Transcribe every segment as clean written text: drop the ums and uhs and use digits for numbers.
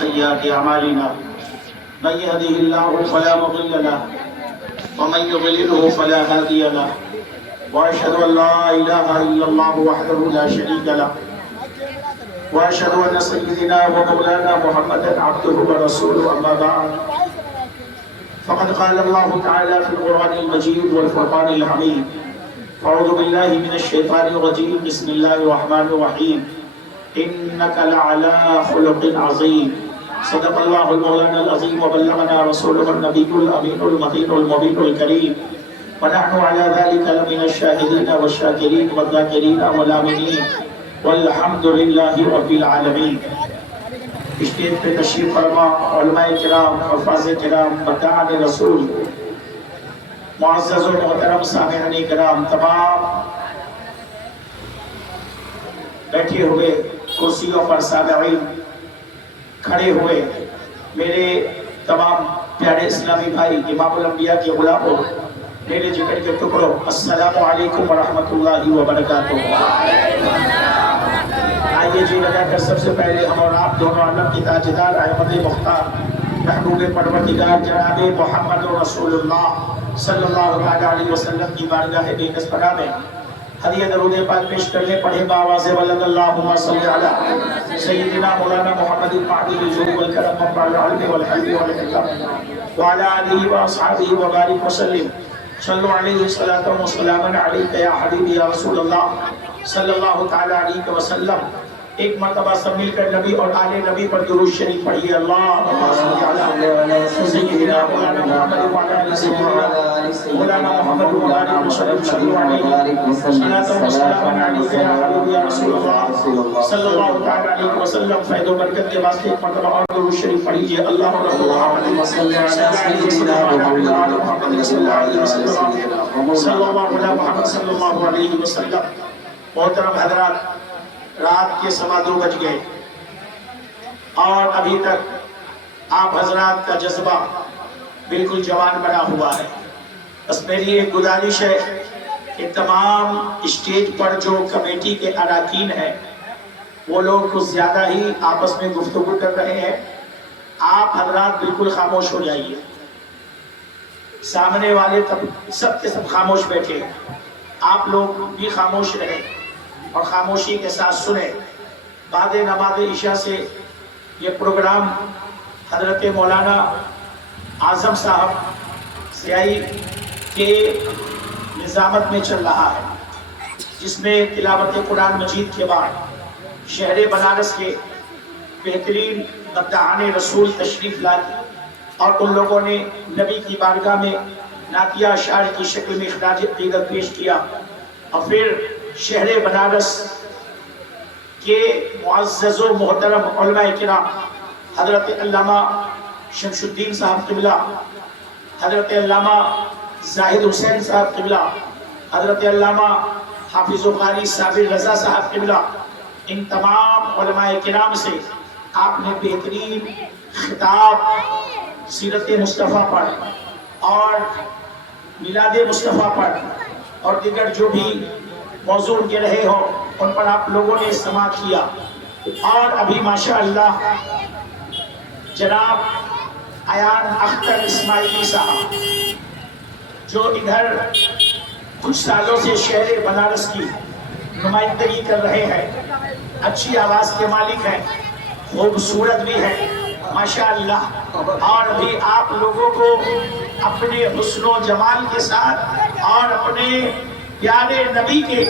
سيئات أعمالنا من يهده الله فلا مضل له ومن يضلله فلا هادي له وأشهد أن لا إله إلا الله وحده لا شريك له وأشهد أن سيدنا ومولانا محمدا عبده ورسوله أما بعد فقد قال الله تعالى في القرآن المجيد والفرقان الحميد أعوذ بالله من الشيطان الرجيم بسم الله الرحمن الرحيم إنك لعلى خلق عظيم صدق الله المولانا العظيم وبلغنا رسوله النبي الأمين المتين المبين الكريم ونحن على ذلك لمن الشاهدين والشاكرين والذاكرين والآمنين والحمد لله رب العالمین۔ اسٹیج پہ تشریف فرما علماء کرام، حفاظ کرام، مداحان رسول، معزز و محترم سامعین کرام، تمام بیٹھے ہوئے کرسیوں پر سامعین، کھڑے ہوئے میرے تمام پیارے اسلامی بھائی، امام الانبیاء کے غلاموں، میرے جگر کے ٹکڑوں، السلام علیکم ورحمۃ اللہ وبرکاتہ۔ آئیے جی لگا کر سب سے پہلے ہم اور آپ دونوں عالم کی تاجدار احمد مختار محبوب پروردگار جناب محمد رسول اللہ صلی اللہ علیہ وسلم کی بارگاہ بےکس پناہ میں ہدیہ درود پاک پیش کرنے پڑھے باواز ولد اللہم صلی علی سیدنا مولانا محمد المہدی الجود والکرم منبع العلم والحلم والحکم وعلی آلہ واصحابہ وبارک وسلم صلو علیہ صلاۃ و سلام علیک یا حبیبی یا رسول اللہ صلی اللہ تعالی علیہ وسلم۔ ایک مرتبہ سب مل کر نبی اور آل نبی پر درود شریف پڑھیے۔ اللہم صلی علی سیدنا مولانا محمد وعلی آل سیدنا مولانا محمد وبارک وسلم صلی علیہ صلاۃ و سلام علیک یا حبیبی یا رسول اللہ صلی اللہ تعالی علیہ وسلم۔ فیض و برکت کے واسطے ایک مرتبہ اور درود شریف پڑھیے۔ اللہم صلی علی سیدنا محمد صلی اللہ علیہ وسلم۔ محترم حضرات، رات کے 2:15 بج گئے اور ابھی تک آپ حضرات کا جذبہ بالکل جوان بنا ہوا ہے۔ بس میری ایک گزارش ہے کہ تمام اسٹیج پر جو کمیٹی کے اراکین ہیں وہ لوگ کچھ زیادہ ہی آپس میں گفتگو کر رہے ہیں، آپ حضرات بالکل خاموش ہو جائیے۔ سامنے والے سب کے سب خاموش بیٹھے، آپ لوگ بھی خاموش رہیں اور خاموشی کے ساتھ سنیں۔ بعد نماز عشاء سے یہ پروگرام حضرت مولانا اعظم صاحب سیائی کے نظامت میں چل رہا ہے، جس میں تلاوت قرآن مجید کے بعد شہر بنارس کے بہترین مداحان رسول تشریف لائے اور ان لوگوں نے نبی کی بارگاہ میں نعتیہ اشعار کی شکل میں اخراج عقیدت پیش کیا، اور پھر شہر بنارس کے معزز و محترم علماء کرام حضرت علامہ شمس الدین صاحب قبلہ، حضرت علامہ زاہد حسین صاحب قبلہ، حضرت علامہ حافظ قاری صابر رضا صاحب قبلہ، ان تمام علماء کرام سے آپ نے بہترین خطاب سیرت مصطفیٰ پر اور میلاد مصطفیٰ پر اور دیگر جو بھی موضوع کے رہے ہو ان پر آپ لوگوں نے سماعت کیا۔ اور ابھی ماشاءاللہ جناب ایان اختر اسماعیلی صاحب جو ادھر کچھ سالوں سے شہر بنارس کی نمائندگی کر رہے ہیں، اچھی آواز کے مالک ہیں، خوبصورت بھی ہیں ماشاءاللہ، اور بھی آپ لوگوں کو اپنے حسن و جمال کے ساتھ اور اپنے پیارے نبی کے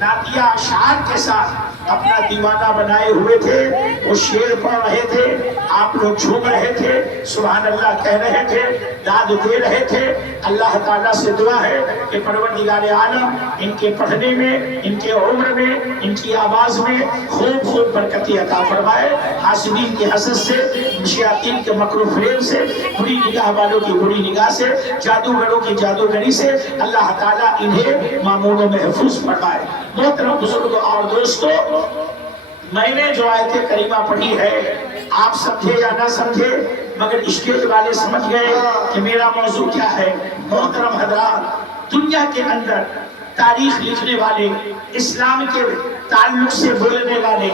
نعتیہ اشعار کے ساتھ اپنا دیوانہ بنائے ہوئے تھے۔ وہ شعر پڑھ رہے تھے، آپ لوگ جھوم رہے تھے، سبحان اللہ کہہ رہے تھے، داد دے رہے تھے۔ اللہ تعالیٰ سے دعا ہے کہ پروردگار عالم ان کے پڑھنے میں، ان کے عمر میں، ان کی آواز میں خوب خوب برکتی عطا فرمائے، حاسدین کے حسد سے، شیاطین کے مکر و فریب سے، بری نگاہ والوں کی بری نگاہ سے، جادوگروں کی جادوگری سے اللہ تعالیٰ انہیں مامون و محفوظ فرمائے۔ محترم بزرگوں اور دوستوں، میں نے جو آیت کریمہ پڑھی ہے، آپ سمجھے یا نہ سمجھے مگر اسٹیج والے سمجھ گئے کہ میرا موضوع کیا ہے۔ محترم حضرات، دنیا کے اندر تاریخ لکھنے والے، اسلام کے تعلق سے بولنے والے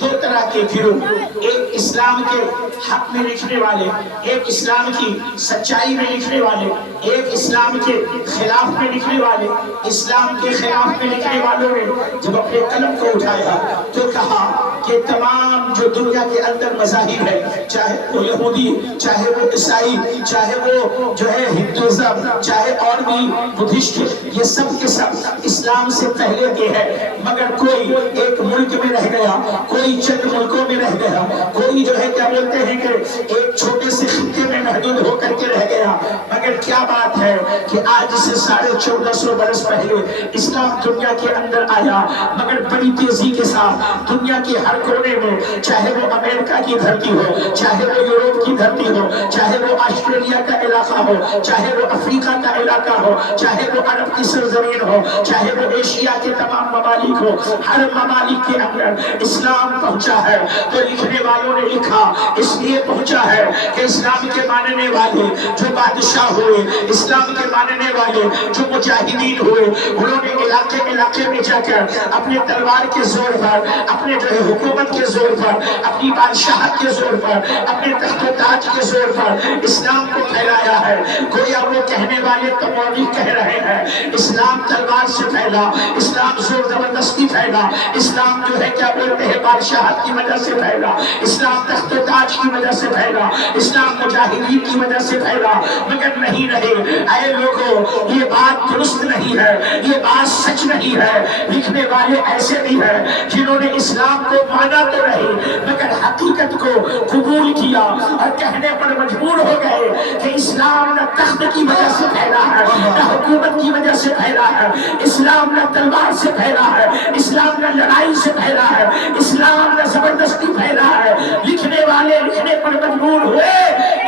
دو طرح کے گروہ، ایک اسلام کے حق میں لکھنے والے، ایک اسلام کی سچائی میں لکھنے والے، ایک اسلام کے خلاف میں لکھنے والے۔ اسلام کے خلاف میں لکھنے والوں نے جب اپنے قلم کو اٹھایا تو کہا کہ تمام جو دنیا کے اندر مذاہب ہے، چاہے وہ یہودی، چاہے وہ عیسائی، چاہے وہ جو ہے ہندوازم، چاہے اور بھی بدھسٹ، یہ سب کے سب اسلام سے پہلے کے ہے، مگر کوئی ایک ملک میں رہ گیا، کوئی چند ملکوں میں رہ گیا، کوئی جو ہے کیا بولتے ہیں کہ ایک چھوٹے سے خطے میں محدود ہو کر کے رہ گیا۔ مگر کیا بات ہے کہ آج سے 1450 برس پہلے اسلام دنیا کے اندر آیا، مگر بڑی تیزی کے ساتھ دنیا کے ہر کونے میں، چاہے وہ امریکہ کی دھرتی ہو، چاہے وہ یوروپ کی دھرتی ہو، چاہے وہ آسٹریلیا کا علاقہ ہو، چاہے وہ افریقہ کا علاقہ ہو، چاہے وہ عرب کی سرزمین ہو، چاہے وہ ایشیا کے تمام ممالک ہو، ہر ممالک کے اندر اسلام پہنچا ہے۔ تو لکھنے والوں نے لکھا اس لیے پہنچا ہے کہ اسلام کے ماننے والے جو بادشاہ ہوئے، اسلام کے ماننے والے جو مجاہدین ہوئے، انہوں نے علاقے علاقے میں جا کر اپنے تلوار کے زور پر، اپنے جو ہے حکومت کے زور پر، اپنی بادشاہت کے زور پر، اپنے تخت و تاج کے زور پر اسلام کو پھیلایا ہے۔ گویا وہ کہنے والے تو مولوی کہہ رہے ہیں اسلام تلوار سے پھیلا، اسلام زور زبردستی پھیلا، اسلام جو ہے کیا بولتے ہیں بادشاہت کی وجہ سے پھیلا، اسلام تخت و تاج کی وجہ سے پھیلا، اسلام مجاہدین کی وجہ سے پھیلا، مگر نہیں رہے۔ اے لوگوں، یہ بات درست نہیں ہے، یہ بات سچ نہیں ہے۔ لکھنے والے ایسے بھی ہیں جنہوں نے اسلام کو مانا تو رہے، مگر حقیقت کو قبول کیا اور کہنے پر مجبور ہو گئے کہ اسلام نہ تخت کی وجہ سے پھیلا ہے، نہ حکومت کی وجہ سے پھیلا ہے، اسلام نہ تلوار سے پھیلا ہے، اسلام نہ لڑائی سے پھیلا ہے، اسلام نہ زبردستی پھیلا ہے۔ لکھنے والے لکھنے پر مجبور ہوئے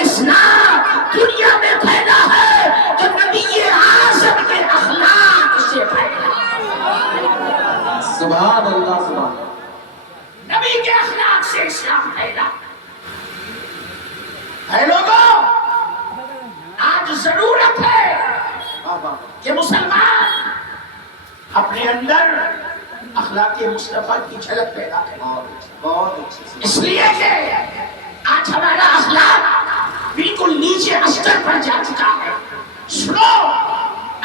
اسلام دنیا میں پھیلا ہے تو نبی اعظم کے اخلاق سے پھیلا۔ سبحان اللہ، سبحان نبی کے اخلاق سے اسلام پھیلا۔ اے لوگوں، آج ضرورت ہے کہ مسلمان اپنے اندر اخلاق مصطفیٰ کی جھلک پیدا کریں۔ بہت اچھی، اس لیے کہ آج ہمارا اخلاق بالکل نیچے استر پر جا چکا ہے۔ سنو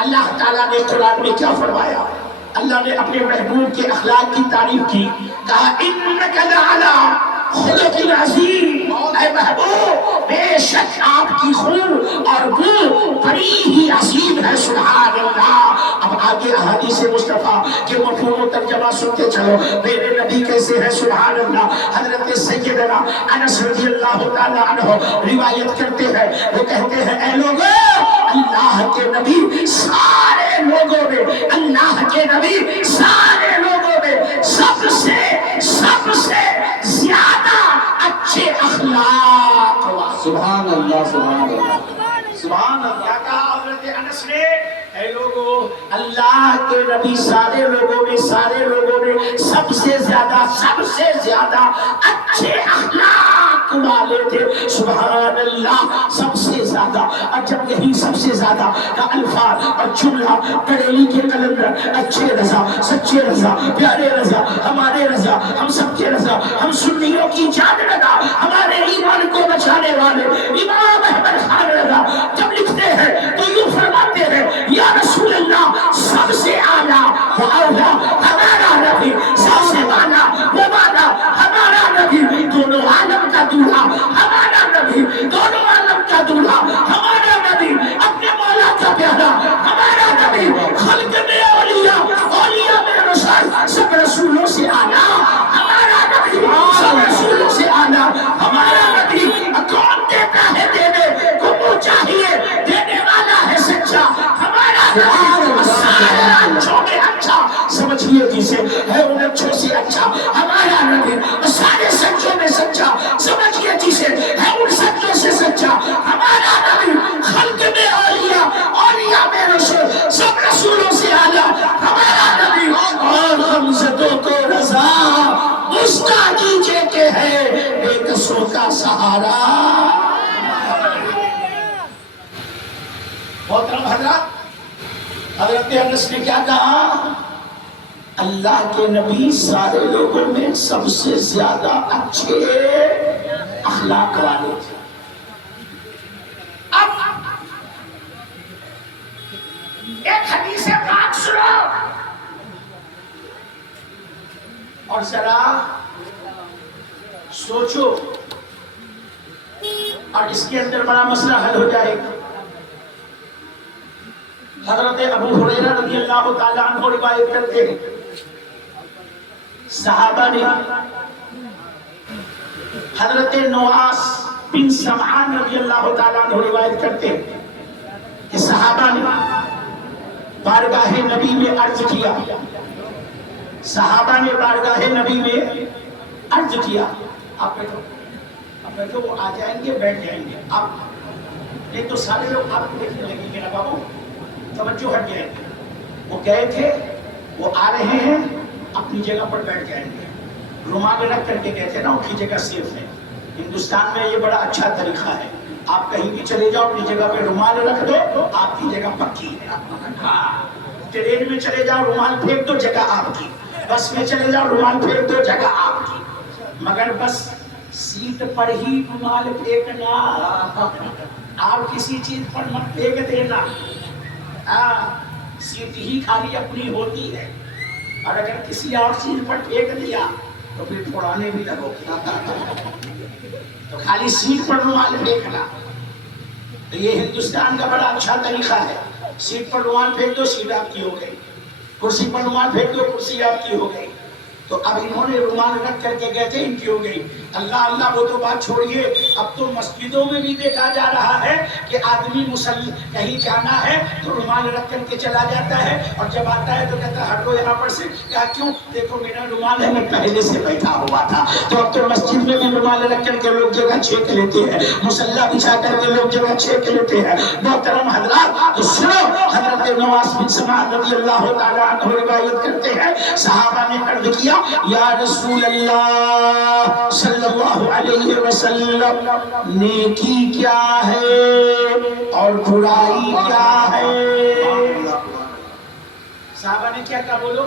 اللہ تعالیٰ نے قرآن میں کیا فرمایا۔ اللہ نے اپنے محبوب کے اخلاق کی تعریف کی، کہا انک لعلی خلق عظیم۔ اے محبوب، بے شک آپ کی خو اور بو بڑی ہی عظیم ہے۔ سبحان اللہ۔ اب آگے احادیث مصطفیٰ کے مفہوم و ترجمہ سنتے چلو، میرے نبی کیسے ہیں۔ سبحان اللہ۔ حضرت سیدنا انس رضی اللہ تعالیٰ عنہ روایت کرتے ہیں، وہ کہتے ہیں اے لوگوں، اللہ کے نبی سارے لوگوں میں، اللہ کے نبی سارے لوگوں میں سب سے زیادہ اچھے اخلاق والے۔ سبحان اللہ، سبحان اللہ، سبحان اللہ۔ کیا کہا حضرت انس نے؟ اے لوگوں، اللہ کے نبی سارے لوگوں میں سب سے زیادہ اچھے اخلاق والے تھے۔ سبحان اللہ، سب سے زیادہ۔ اور جب یہی سب سے زیادہ کا الفاظ اور جملہ بریلی کے کلندر اچھے رضا، سچے رضا، پیارے رضا، ہمارے رضا، ہم سب کے رضا، ہم سنیوں کی جان رضا، ہمارے ایمان کو بچانے والے امام احمد خان رضا جب لکھتے ہیں تو یوں فرماتے ہیں یا رسول اللہ، سب سے اعلیٰ و اولیٰ ہمارا نبی، سب سے والا و والا ہمارا نبی، دونوں عالم کا دولہا ہمارا نبی، دونوں عالم کا دولہا ہمارا نبی، اپنے مولا کا پیارا ہمارا نبی، خلق میں اولیاء، اولیاء میں رسول، سب رسولوں سے اعلیٰ ہمارا نبی، سب رسولوں سے اعلیٰ ہمارا نبی۔ کون دیتا ہے دینے کو وہ چاہیے، دینے والا ہے سچا ہمارا نبی، سارے اچھوں میں اچھا، سمجھئے جسے ہے ان اچھوں سے اچھا ہمارا نبی، سارے سچوں میں سچا، سمجھئے جسے ہے ان سچوں سے سچا ہمارا نبی، خلق میں اولیاء، اولیاء میں رسول، سب رسولوں سے اعلیٰ ہمارا نبی، اور غمزدوں کو رضا مستا کیجئے کہ ہے بے کسوں کا سہارا۔ محترم حضرت انس نے کیا کہا؟ اللہ کے نبی سارے لوگوں میں سب سے زیادہ اچھے اخلاق والے تھے. اب ایک حدیث پاک سنو اور ذرا سوچو اور اس کے اندر بڑا مسئلہ حل ہو جائے گا. حضرت ابو ہریرہ رضی اللہ تعالیٰ عنہ روایت کرتے ہیں صحابہ نے حضرت نواس بن سمعان رضی اللہ تعالیٰ عنہ روایت کرتے ہیں کہ صحابہ نے بارگاہ نبی میں عرض کیا. صحابہ نے بارگاہ نبی میں عرض کیا. آپ بیٹھو وہ آ جائیں گے بیٹھ جائیں گے. آپ ایک تو سارے لوگ آپ کو دیکھنے لگیں گے نا بابو توجہ ہٹ جائیں گے. وہ گئے تھے وہ آ رہے ہیں اپنی جگہ پر بیٹھ جائیں گے. رومال رکھ کر کے گئے تھے نا ان کی جگہ سیف ہے. ہندوستان میں یہ بڑا اچھا طریقہ ہے. آپ کہیں بھی چلے جاؤ اپنی جگہ پہ رومال رکھ دو تو آپ کی جگہ پکی ہے. ٹرین میں چلے جاؤ رومال پھینک دو جگہ آپ کی. بس میں چلے جاؤ رومال پھینک دو جگہ آپ کی. مگر بس سیٹ پر ہی رومال پھینکنا. آپ کسی چیز پر مت پھینک دینا. سیٹ ہی خالی اپنی ہوتی ہے اور اگر کسی اور چیز پر پھینک دیا تو پھر پھوڑانے بھی لگو. تو خالی سیٹ پر رومال پھینکنا تو یہ ہندوستان کا بڑا اچھا طریقہ ہے. سیٹ پر رومال پھینک دو سیٹ آپ کی ہو گئی. کرسی پر رومال پھینک دو کرسی آپ کی ہو گئی. تو اب انہوں نے رومال رکھ کر کے گئے تھے ان کی ہو گئی. اللہ اللہ وہ تو بات چھوڑیے. اب تو مسجدوں میں بھی دیکھا جا رہا ہے کہ آدمی کہیں جانا ہے تو رومال رکھ کر کے چلا جاتا ہے اور جب آتا ہے تو کہتا ہے ہٹو یہاں پر سے. کیا کیوں؟ دیکھو میرا رومال ہے میں پہلے سے بیٹھا ہوا تھا. تو اب تو مسجد میں بھی رومال رکھ کر کے لوگ جگہ چھینک لیتے ہیں. مصلی بچھا کر کے لوگ جگہ چھینک لیتے ہیں. محترم حضرات تو سنو حضرت نواس بن سمعان رضی اللہ تعالیٰ عنہ روایت کرتے ہیں صحابہ نے عرض کیا یا رسول اللہ صلی اللہ علیہ وسلم نیکی کیا ہے اور برائی کیا ہے؟ صحابہ نے کیا کہا بولو؟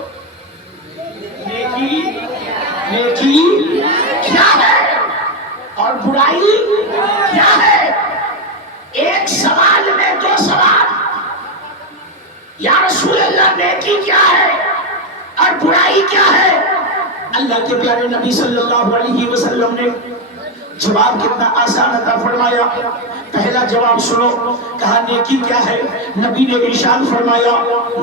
نیکی کیا ہے اور برائی کیا ہے؟ ایک سوال میں دو سوال. یا رسول اللہ نیکی کیا ہے اور برائی کیا ہے؟ اللہ کے پیارے نبی صلی اللہ علیہ وسلم نے جواب کتنا آسان عطا فرمایا. پہلا جواب سنو. کہا نیکی کیا ہے؟ نبی نے ارشاد فرمایا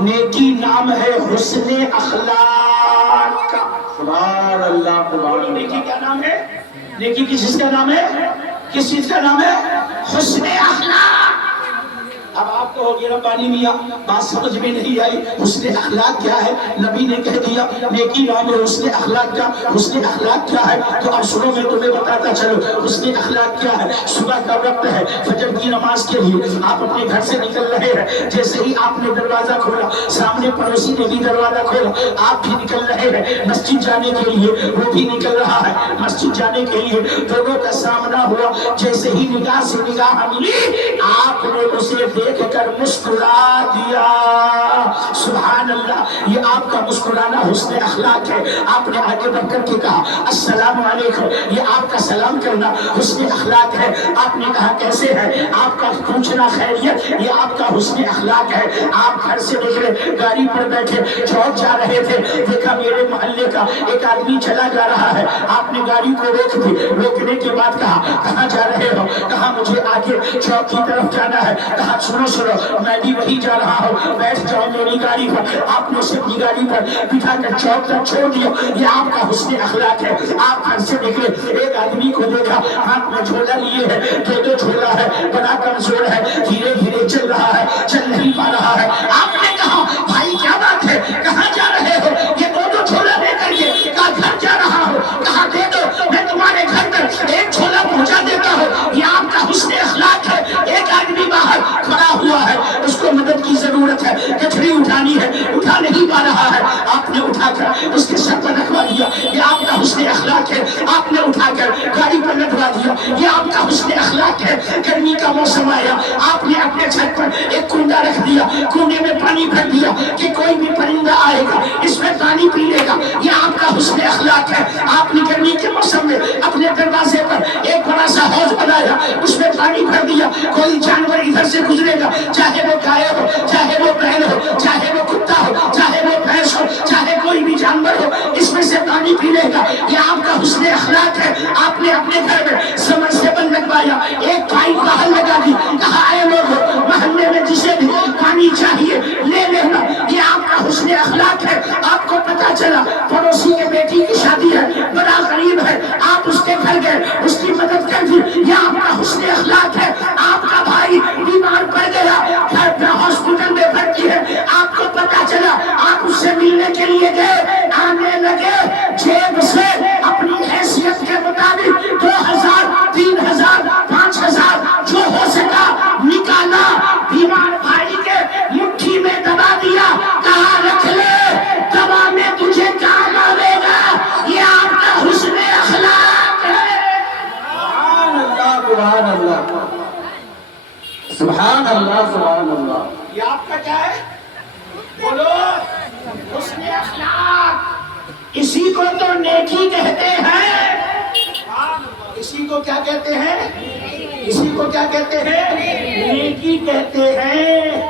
نیکی نام ہے حسن اخلاق کا. سبحان اللہ. نیکی کیا نام ہے؟ نیکی کس چیز کا نام ہے؟ کس چیز کا نام ہے؟ حسن اخلاق. اب آپ کو ہو گیا ربانی میاں بات سمجھ میں نہیں آئی. حسن اخلاق کیا ہے؟ نبی نے کہہ دیا نیکی نام ہے حسن اخلاق کا. حسن اخلاق کیا ہے؟ تو اب سنو میں تمہیں بتاتا چلو حسن اخلاق کیا ہے. صبح کا وقت ہے فجر کی نماز کے لیے آپ اپنے گھر سے نکل رہے ہیں. جیسے ہی آپ نے دروازہ کھولا سامنے پڑوسی نے بھی دروازہ کھولا. آپ بھی نکل رہے ہیں مسجد جانے کے لیے. وہ بھی نکل رہا ہے مسجد جانے کے لیے. دونوں کا سامنا ہوا. جیسے ہی نگاہ سے نگاہ ملی آپ نے اسے دیکھ کر مسکرا دیا. سبحان اللہ. یہ آپ کا مسکرانا حسن اخلاق ہے. آپ نے آگے بڑھ کر کے کہا السلام علیکم. یہ آپ کا سلام کرنا حسن اخلاق ہے. آپ نے کہا کیسے ہے؟ آپ کا پوچھنا خیریت یہ آپ کا حسن اخلاق ہے. آپ گھر سے نکلے گاڑی پر بیٹھے چوک جا رہے تھے. دیکھا میرے محلے کا ایک آدمی چلا جا رہا ہے. آپ نے گاڑی کو روک دی. روکنے کے بعد کہا کہاں جا رہے ہو؟ کہا مجھے آگے چوک کی طرف جانا ہے. کہا سنو میں بھی وہی جا رہا ہوں بیٹھ جاؤ میری گاڑی پر. آپ نے اسے اپنی گاڑی پر بٹھا کر چوک تک چھوڑ دیا. یہ آپ کا حسن اخلاق ہے. آپ گھر سے نکلے ایک آدمی کو دیکھا ہاتھ میں جھولا لیے ہے. دو جھولا ہے بڑا کمزور ہے دھیرے دھیرے چل رہا ہے چل نہیں پا رہا ہے. آپ نے کہا بھائی کیا بات ہے کہاں جا رہے ہو؟ یہ دو جھولا لے کر کے کہا گھر جا رہا ہوں. کہا دے دو میں تمہارے گھر پر ایک جھولا پہنچا دیتا ہوں. یہ آپ کا حسن اخلاق ہے. ایک آدمی باہر کھڑا ہوا ہے اس کو مدد کی ضرورت ہے کچھڑی اٹھانی ہے اٹھا نہیں پا رہا ہے. آپ نے اٹھا کر اس کے سر پر رکھوا دیا. یہ آپ کا حسن اخلاق ہے. آپ نے اٹھا کر گاڑی پر رکھوا دیا. یہ آپ کا حسن اخلاق ہے. گرمی کا موسم آیا آپ نے اپنے چھت پر ایک کنڈا رکھ دیا. کنڈے میں پانی بھر دیا کہ کوئی بھی پرندہ آئے گا اس میں پانی پی لے گا، یہ آپ کا حسن اخلاق ہے۔ آپ نے گرمی کے موسم میں اپنے دروازے پر ایک بڑا سا حوض بنایا، اس میں پانی بھر دیا، کوئی جانور ادھر سے گزرے گا، چاہے وہ گائے ہو، چاہے وہ بیل ہو، چاہے وہ کتا ہو، چاہے وہ بھینس ہو، چاہے کوئی بھی جانور ہو، اس میں سے پانی پی لے گا، یہ آپ کا حسن اخلاق ہے۔ آپ نے اپنے گھر میں سمرسیبل لگوایا، ایک پائپ باہر لگا دی، کہا اے لوگوں محلے میں جسے بھی پانی چاہیے لے لینا، یہ آپ کا حسن اخلاق ہے۔ آپ کو پتا چلا پڑوسی کے بیٹی کی شادی ہے، بڑا غریب ہے، آپ اس کے گھر گئے، اس کی مدد کر دی، یہ آپ کا حسن اخلاق ہے۔ آپ کا بھائی بیمار پڑ گیا، گھر پہ ہاسپٹل میں بھرتی ہے، آپ کو پتا چلا، آپ اس سے ملنے کے لیے گئے، آنے لگے، جیب سے اپنی حیثیت کے مطابق 2000 3000 5000 جو ہو سکا نکالا، بیمار بھائی کے مٹھی میں دبا دیا، کہا رکھ لے، دوا میں تجھے کام آئے گا، یہ آپ کا حسن اخلاق ہے۔ سبحان اللہ سبحان اللہ سبحان اللہ۔ یہ آپ کا کیا ہے؟ بولو، حسن اخلاق۔ اسی کو تو نیکی کہتے ہیں، اسی کو کیا کہتے ہیں؟ اسی کو کیا کہتے ہیں؟ نیکی کہتے ہیں۔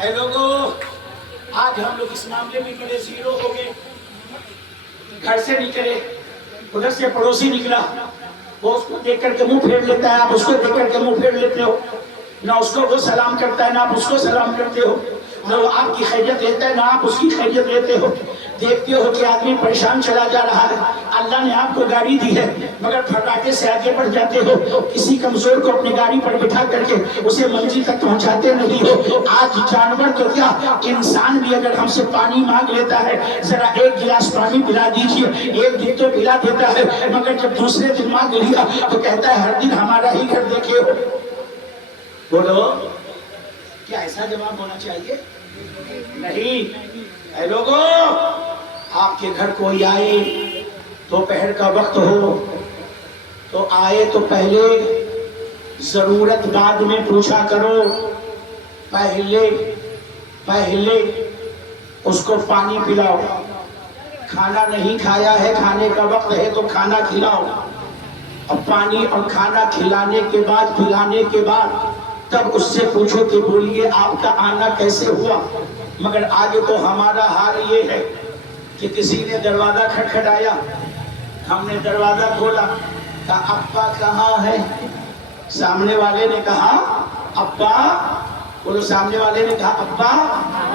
اے لوگوں، آج ہم لوگ اس معاملے میں بڑے زیرو ہو گئے۔ گھر سے نکلے، ادھر سے پڑوسی نکلا، وہ اس کو دیکھ کر کے منہ پھیر لیتا ہے، آپ اس کو دیکھ کر کے منہ پھیر لیتے ہو، نہ اس کو وہ سلام کرتا ہے، نہ آپ اس کو سلام کرتے ہو، نہ وہ آپ کی خیریت لیتا ہے، نہ آپ اس کی خیریت لیتے ہو۔ دیکھتے ہو کہ آدمی پریشان چلا جا رہا ہے، اللہ نے آپ کو گاڑی دی ہے، مگر پھٹاکے سے آگے بڑھ جاتے ہو، کسی کمزور کو اپنی گاڑی پر بٹھا کر کے اسے منزل تک پہنچاتے نہیں ہو۔ آج جانور تو کیا، انسان بھی اگر ہم سے پانی مانگ لیتا ہے، ذرا ایک گلاس پانی پلا دیجئے، ایک دن تو پلا دیتا ہے، مگر جب دوسرے دن مانگ لیا تو کہتا ہے ہر دن ہمارا ہی گھر دیکھے ہو۔ بولو، کیا ایسا جواب ہونا چاہیے؟ نہیں۔ اے لوگوں، آپ کے گھر کوئی آئے، دوپہر کا وقت ہو تو آئے تو پہلے ضرورت بعد میں پوچھا کرو، پہلے اس کو پانی پلاؤ۔ کھانا نہیں کھایا ہے، کھانے کا وقت ہے تو کھانا کھلاؤ، اور پانی اور کھانا کھلانے کے بعد پلانے کے بعد تب اس سے پوچھو کہ بولیے آپ کا آنا کیسے ہوا۔ مگر آج تو ہمارا حال یہ ہے کہ کسی نے دروازہ کھٹکھٹایا، ہم نے دروازہ کھولا، کہا ابا کہاں ہے؟ سامنے والے نے کہا ابا، بولو سامنے والے نے کہا ابا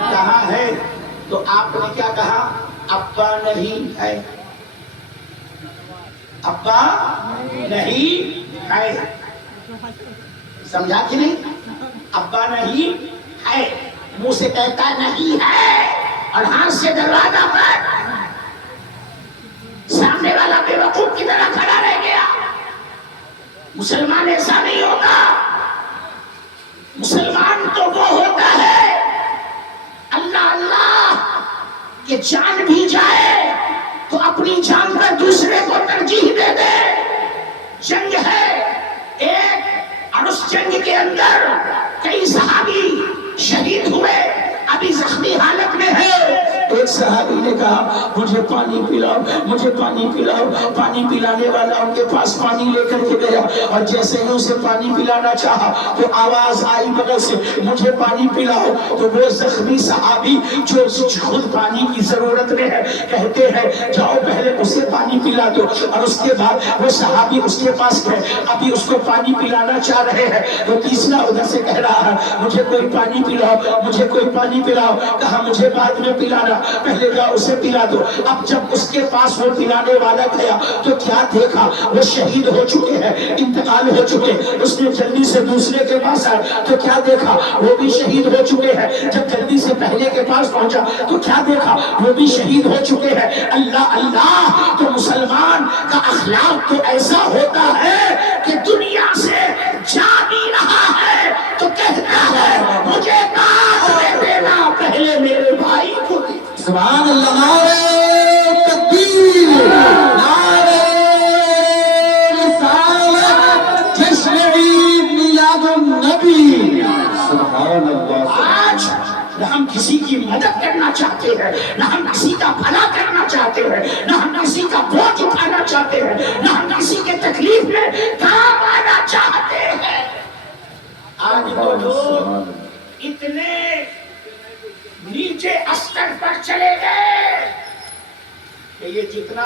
کہاں ہے؟ تو آپ نے کیا کہا؟ ابا نہیں ہے، ابا نہیں ہے۔ سمجھا کہ نہیں؟ ابا نہیں ہے، منہ سے کہتا نہیں ہے اور ہاتھ سے دروازہ پر، سامنے والا بے وقوف کی طرح کھڑا رہ گیا۔ مسلمان ایسا نہیں ہوتا، مسلمان تو وہ ہوتا ہے اللہ اللہ کہ جان بھی جائے تو اپنی جان پر دوسرے کو ترجیح دے دے۔ جنگ ہے ایک، اور اس جنگ کے اندر کئی صحابی شہید ہوئے، ابھی زخمی حالت میں ہے۔ ایک صحابی نے کہا مجھے پانی پلاؤ، مجھے پانی پلاؤ۔ پانی پلانے والا ان کے پاس پانی لے کر کے گیا، اور جیسے ہی اسے پانی پلانا چاہا تو آواز آئی بغل سے مجھے پانی پلاؤ۔ تو وہ زخمی صحابی جو خود پانی کی ضرورت میں ہے کہتے ہیں جاؤ پہلے اسے پانی پلا دو، اور اس کے بعد وہ صحابی اس کے پاس گئے، ابھی اس کو پانی پلانا چاہ رہے ہیں۔ وہ تیسرا ادھر سے کہہ رہا ہے مجھے کوئی پانی پلاؤ، مجھے کوئی پانی پلاؤ۔ کہا مجھے بعد میں پلانا، پہلے جا اسے پلا دو۔ اب جب اس کے پاس وہ پلانے والا گیا تو کیا دیکھا، وہ شہید ہو چکے ہیں، انتقال ہو چکے۔ اس نے جلدی سے دوسرے کے پاس آیا تو کیا دیکھا، وہ بھی شہید ہو چکے ہیں۔ جب جلدی سے پہلے کے پاس پہنچا تو کیا دیکھا، وہ بھی شہید ہو چکے ہیں۔ اللہ اللہ، تو مسلمان کا اخلاق تو ایسا ہوتا ہے کہ دنیا سے جا بھی رہا ہے تو کہتا ہے مجھے کاٹ دے دینا، پہلے میرے بھائی کو دے۔ سبحان اللہ، نعرہ تکبیر، نعرہ رسالت، جشن عید میلاد النبی۔ سبحان اللہ۔ آج ہم کسی کی مدد کرنا چاہتے ہیں، نہ ہم کسی کا بھلا کرنا چاہتے ہیں، نہ ہم کسی کا بوجھ اٹھانا چاہتے ہیں، نہ ہم کسی کے تکلیف میں کام آنا چاہتے ہیں۔ آج وہ لوگ اتنے نیچے استر پر چلے گئے کہ یہ جتنا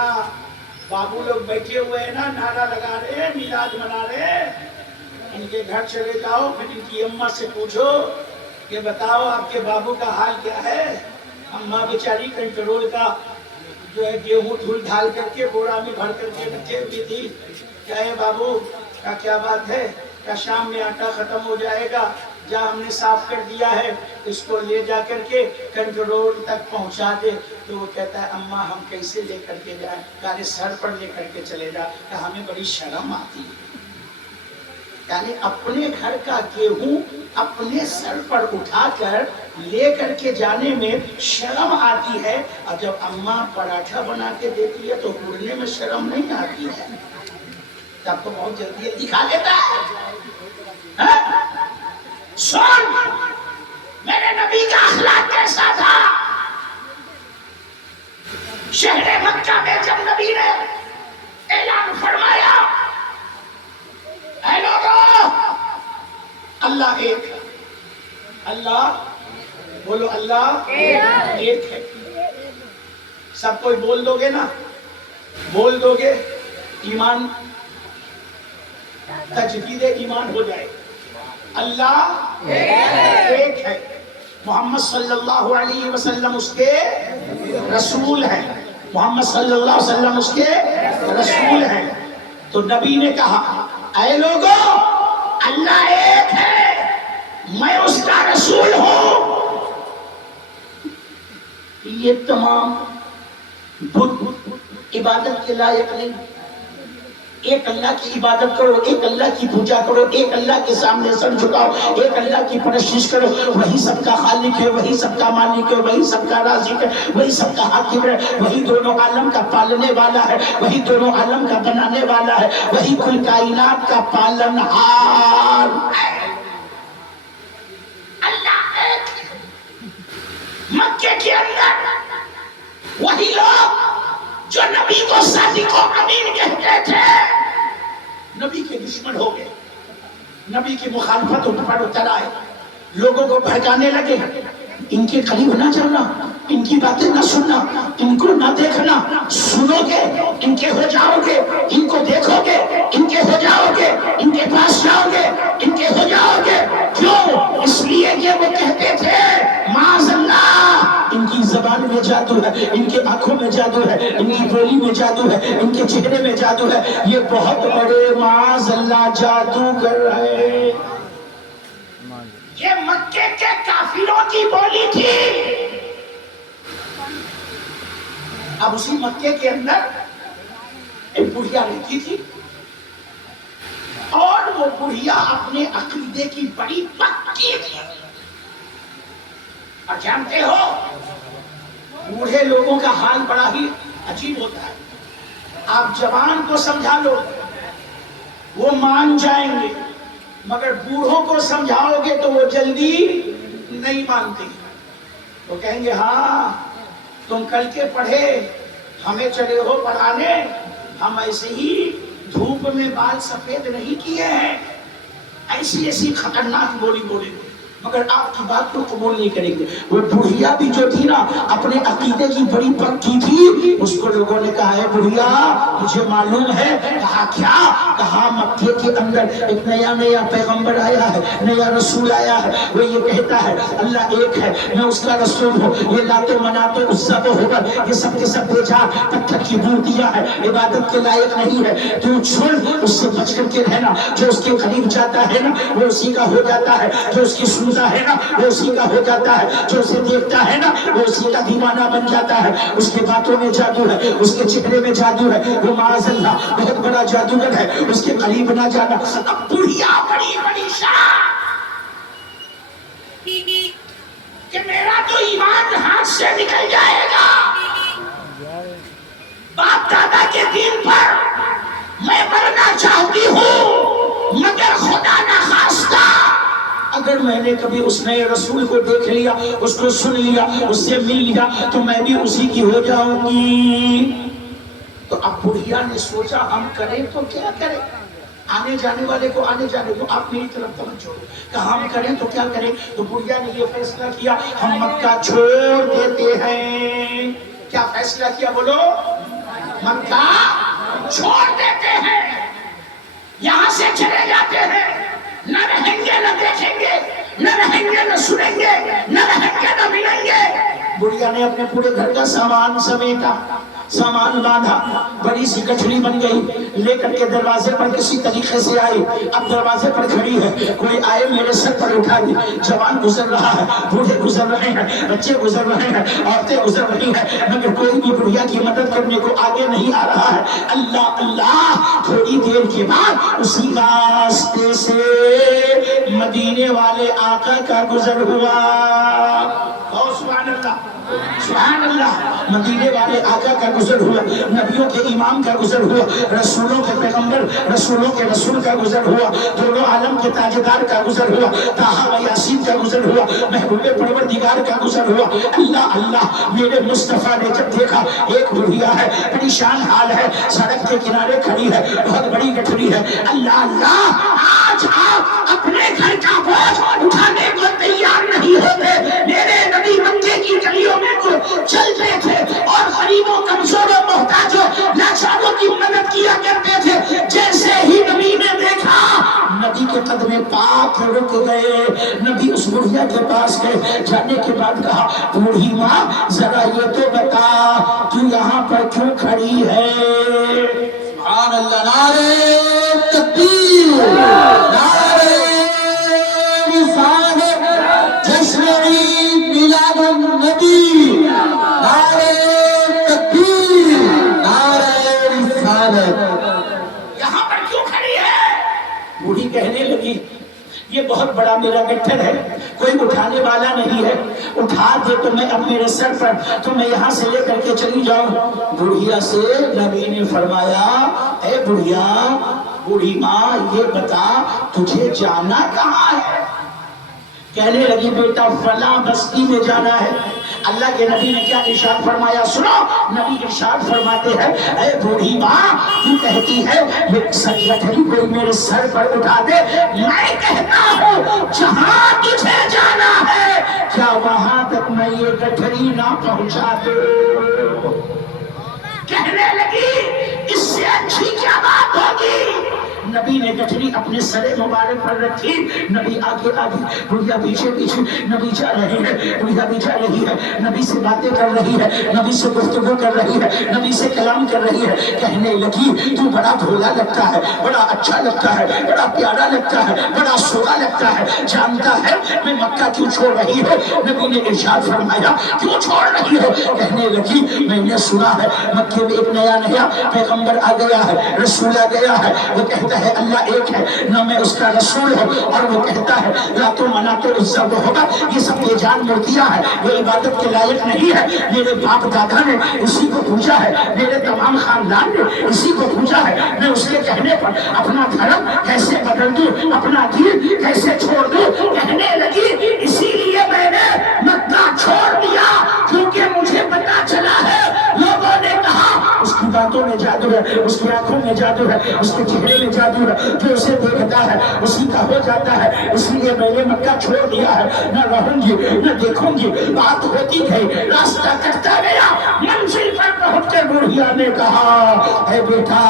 بابو لوگ بیٹھے ہوئے ہیں نا، نعرہ لگا رہے ہیں، میلاد منا رہے ہیں، ان کے گھر چلے جاؤ، پھر ان کی اماں سے پوچھو کہ بتاؤ آپ کے بابو کا حال کیا ہے۔ اماں بیچاری کنٹرول کا جو ہے گیہوں دھول ڈھال کر کے بوڑا میں بھر کر کے رکھے ہوئی تھی، کیا ہے بابو کا کیا بات ہے، کیا شام میں آٹا ختم ہو جائے گا، جہاں ہم نے صاف کر دیا ہے اس کو لے جا کر کے کنٹرول تک پہنچا دے۔ تو وہ کہتا ہے اماں ہم کیسے لے کر کے جائیں، یعنی سر پر لے کر کے چلے جا، کہ ہمیں بڑی شرم آتی ہے۔ یعنی اپنے گھر کا گیہوں اپنے سر پر اٹھا کر لے کر کے جانے میں شرم آتی ہے، اور جب اماں پراٹھا بنا کے دیتی ہے تو اڑنے میں شرم نہیں آتی ہے، تب تو بہت جلدی دکھا لیتا ہے۔ سن، میرے نبی کا اخلاق کیسا تھا؟ شہر مکہ میں جب نبی نے اعلان فرمایا اے لوگو اللہ ایک ہے، اللہ بولو اللہ ایک ہے، سب کوئی بول دو گے نا، بول دو گے، ایمان تجدید ایمان ہو جائے۔ اللہ ایک ہے، محمد صلی اللہ علیہ وسلم اس کے رسول ہیں، محمد صلی اللہ علیہ وسلم اس کے رسول ہیں۔ تو نبی نے کہا اے لوگو اللہ ایک ہے، میں اس کا رسول ہوں۔ یہ تمام بت عبادت کے لائق نہیں، ایک اللہ کی عبادت کرو، ایک اللہ کی پوجا کرو، ایک اللہ کے سامنے سر جھکاؤ، ایک اللہ کی پرستش کرو، وہی سب کا خالق ہے، وہی سب کا مالک ہے، وہی سب کا رازق ہے، وہی سب کا حاکم ہے، وہی دونوں عالم کا پالنے والا ہے، وہی دونوں عالم کا بنانے والا ہے، وہی کل کائنات کا پالن ہار ہے۔ اللہ ایک ہے۔ مکے کے اندر وہی لوگ جو نبی کو صادق و امین کہتے تھے نبی کے دشمن ہو گئے، نبی کی مخالفت پر اتر آئے، لوگوں کو بھڑکانے لگے، ان کے قریب نہ جانا، ان کی باتیں نہ سننا، ان کو نہ دیکھنا، سنو گے ان کے ہو جاؤ گے، ان کو دیکھو گے ان کے ہو جاؤ گے، ان کے پاس جاؤ گے ان کے ہو جاؤ گے۔ کیوں؟ اس لیے کہ وہ کہتے تھے معاذ اللہ، ان کی زبان میں جادو ہے، ان کے آنکھوں میں جادو ہے، ان کی بولی میں جادو ہے، ان کے چہرے میں جادو ہے، یہ بہت بڑے معاذ اللہ جادو کر رہے ہیں۔ یہ مکے کے کافروں کی بولی تھی۔ اب اسی مکے کے اندر ایک بڑھیا رہتی تھی، اور وہ بڑھیا اپنے عقیدے کی بڑی پکی تھی۔ اور جانتے ہو بوڑھے لوگوں کا حال بڑا ہی عجیب ہوتا ہے، آپ جوان کو سمجھا لو وہ مان جائیں گے، مگر بوڑھوں کو سمجھاؤ گے تو وہ جلدی نہیں مانتے، وہ کہیں گے ہاں تم کل کے پڑھے ہمیں چلے ہو پڑھانے، ہم ایسے ہی دھوپ میں بال سفید نہیں کیے ہیں، ایسی ایسی خطرناک بولی بولیں گے، مگر آپ کی بات کو قبول نہیں کریں گے۔ وہ بڑھیا بھی جو تھی نا اپنے عقیدے کی بڑی پکی تھی، اس کو لوگوں نے کہا ہے بڑھیا مجھے معلوم ہے، کہا کیا؟ کہا مکے کے اندر ایک نیا پیغمبر آیا ہے، نیا رسول آیا ہے، وہ یہ کہتا ہے اللہ ایک ہے، میں اس کا رسول ہوں، یہ لاتے مناتے عزا و حبل یہ سب کے سب بیجا پتھر کی مورتیاں ہے، عبادت کے لائق نہیں ہے، تو چھوڑ اس سے بچ کر کے رہنا، جو اس کے قریب جاتا ہے نا وہ اسی کا ہو جاتا ہے، جو اس کی سنتا ہے نا وہ اسی کا ہو جاتا ہے، جو اسے دیکھتا ہے نا وہ اسی کا دیوانہ بن جاتا ہے، اس کے باتوں میں جادو ہے، اس کے چہرے میں جادو ہے، وہ معاذ اللہ بہت بڑا جادوگر ہے، اس کے قریب نہ جانا۔ اب بڑھیا بڑی بڑی شان کہ میرا تو ایمان ہاتھ سے نکل جائے گا، باپ دادا کے دین پر میں مرنا چاہتی ہوں، مگر خدا نہ خواستہ اگر میں نے کبھی اس نئے رسول کو دیکھ لیا، اس کو سن لیا، اس سے مل لیا تو میں بھی اسی کی ہو جاؤں گی۔ تو اب بڑھیا نے سوچا ہم کریں تو کیا کریں، آنے جانے والے کو آنے جانے دو، آپ میری طرف توجہ دو کہ ہم کریں تو کیا کریں۔ تو بڑھیا نے یہ فیصلہ کیا ہم مکہ چھوڑ دیتے ہیں۔ کیا فیصلہ کیا بولو؟ مکہ چھوڑ دیتے ہیں، یہاں سے چلے جاتے ہیں، نہ رہیں گے نہ دیکھیں گے، نہ رہیں گے نہ سنیں گے، نہ رہیں گے نہ ملیں گے۔ بڑھیا نے اپنے پورے گھر کا سامان سمیٹا، سامان باندھا، بڑی سی گٹھڑی بن گئی، لے کر کے دروازے پر کسی طریقے سے آئی۔ اب دروازے پر کھڑی ہے، کوئی آئے میرے سر پر اٹھا دی۔ جوان گزر رہا ہے، بوڑھے گزر رہے ہیں، بچے گزر رہے ہیں، عورتیں گزر رہی ہیں، مگر کوئی بھی بڑھیا کی مدد کرنے کو آگے نہیں آ رہا ہے۔ اللہ اللہ، تھوڑی دیر کے بعد اسی راستے سے مدینے والے آقا کا گزر ہوا۔ سبحان اللہ، سبحان اللہ، مدینے والے آقا کا گزر ہوا، نبیوں کے امام کا گزر ہوا، رسولوں کے پیغمبر، رسولوں کے رسول کا گزر ہوا، دونوں عالم کے تاجدار کا گزر ہوا، طٰہٰ و یاسین کا گزر ہوا، محبوب پروردگار کا گزر ہوا۔ اللہ اللہ، میرے مصطفیٰ نے جب دیکھا ایک بڑھیا ہے، پریشان حال ہے، سڑک کے کنارے کھڑی ہے، بہت بڑی گٹھڑی ہے۔ اللہ اللہ، آج آپ اپنے گھر کا بوجھ اٹھانے کو تیار نہیں ہوتے، میرے نبی مکے کی گلیوں میں کو چلتے تھے اور غریبوں، کمزوروں، محتاجوں، لاچاروں کی مدد کیا کرتے تھے۔ جیسے ہی نبی نے دیکھا، نبی کے قدم پاک رک گئے، نبی اس بڑھیا کے پاس گئے، جانے کے بعد کہا بوڑھی ماں ذرا یہ تو بتا تو یہاں پر کیوں کھڑی ہے؟ سبحان اللہ، نعرہ تکبیر، نعرہ رسالت، جشن عید میلاد النبی، نعرہ تکبیر، نعرہ رسالت۔ یہاں پر کیوں کھڑی ہے؟ بوڑھی کہنے لگی یہ بہت بڑا میرا گٹھر ہے، کوئی اٹھانے والا نہیں ہے، اٹھا دے تو میں اب میرے سر پر تو میں یہاں سے لے کر کے چلی جاؤں۔ بڑھیا سے نبی نے فرمایا اے بڑھیا، بوڑھی ماں یہ بتا تجھے جانا کہاں ہے؟ کہنے لگی بیٹا فلاں بستی میں جانا ہے۔ اللہ کے نبی نے کیا ارشاد فرمایا سنو، نبی ارشاد فرماتے ہیں اے بوڑھی ماں تو کہتی ہے یہ گٹھڑی کوئی میرے سر پر اٹھا دے، میں کہتا ہوں جہاں تجھے جانا ہے کیا وہاں تک میں یہ گٹھڑی نہ پہنچا دوں؟ کہنے لگی اس سے اچھی کیا بات ہوگی؟ نبی نے گٹھڑی اپنے سر مبارک پر رکھی، نبی آگے آگے، بڑھیا پیچھے پیچھے، نبی جا رہے ہیں، بڑھیا بھی جا رہی ہے، نبی سے باتیں کر رہی ہے، نبی سے گفتگو کر رہی ہے، نبی سے کلام کر رہی ہے۔ کہنے لگی تو بڑا بھولا لگتا ہے، بڑا اچھا لگتا ہے، بڑا پیارا لگتا ہے، بڑا سونا لگتا ہے، جانتا ہے میں مکہ کیوں چھوڑ رہی ہوں؟ نبی نے ارشاد فرمایا کیوں چھوڑ رہی ہو؟ کہنے لگی میں نے سنا ہے مکے میں ایک نیا پیغمبر آ گیا ہے، رسول آ گیا ہے، وہ کہتا ہے اللہ ایک ہے، نہ میں اس کا رسول ہوں، اور وہ کہتا ہے لاتو مناتو عزا وہ ہوگا، یہ سب بے جان مورتیاں ہیں، یہ عبادت کے لائق نہیں ہے۔ میرے باپ دادا نے اسی کو پوجا ہے، میرے تمام خاندان نے اسی کو پوجا ہے، میں اس کے کہنے پر اپنا دھرم کیسے بدل دوں، اپنا دین کیسے چھوڑ دوں؟ کہنے لگی اسی لیے میں نے مکہ چھوڑ دیا کیونکہ مجھے پتا چلا ہے لوگوں نے کہا اس کی باتوں میں جادو ہے، اس کی آنکھوں میں جادو ہے، اس کے چہرے میں جادو ہے، جو اسے دیکھتا ہے اسی کا ہو جاتا ہے، اس لیے میں نے مکہ چھوڑ دیا ہے، نہ رہوں گی نہ دیکھوں گی۔ بات ہوتی گئی، راستہ کٹتا گیا، منزل پر پہنچ کر بڑھیا نے کہا اے بیٹا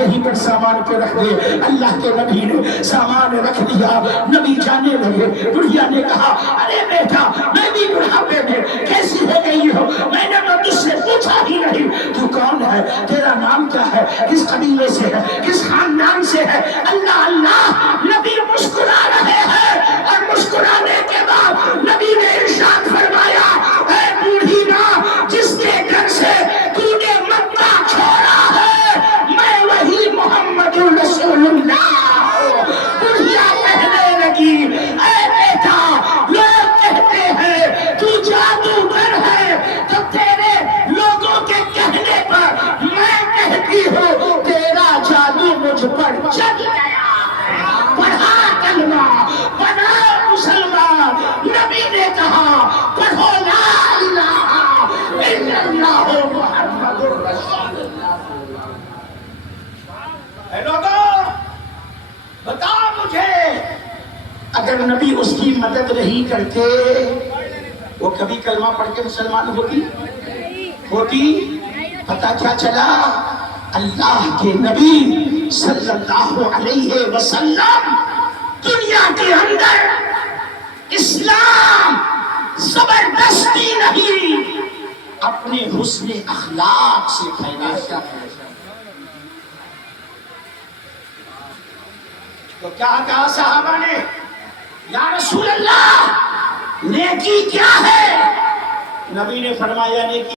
یہیں پر سامان کو رکھ دے۔ اللہ کے نبی نے سامان رکھ دیا، نبی جانے لگے۔ بڑھیا نے کہا ارے بیٹا میں بھی بڑھاپے میں کیسی ہو گئی ہو، میں نے تو تجھ سے پوچھا ہی نہیں تو کون ہے، تیرا نام کیا ہے، کس قبیلے سے ہے، کس خاندان سے ہے؟ اللہ اللہ، نبی مسکرا رہے ہیں، اور مسکرانے کے بعد نبی نے ارشاد فرمایا اے بوڑھی ماں جس کے گھر سے تو نے مکہ چھوڑا ہے میں وہی محمد رسول اللہ ہوں۔ بڑھیا کہنے لگی اے بیٹا لوگ کہتے ہیں تو جادوگر ہے، تو تیرے لوگوں کے کہنے پر میں اگر نبی اس کی مدد نہیں کرتے وہ کبھی کلمہ پڑھ کے مسلمان ہوتی؟ پتہ کیا چلا؟ اللہ کے نبی صلی اللہ علیہ وسلم دنیا کے اندر اسلام زبردستی نہیں اپنے حسن اخلاق سے پھیلایا۔ تو کیا کہا صحابہ نے؟ یا رسول اللہ نیکی کیا ہے؟ نبی نے فرمایا نیکی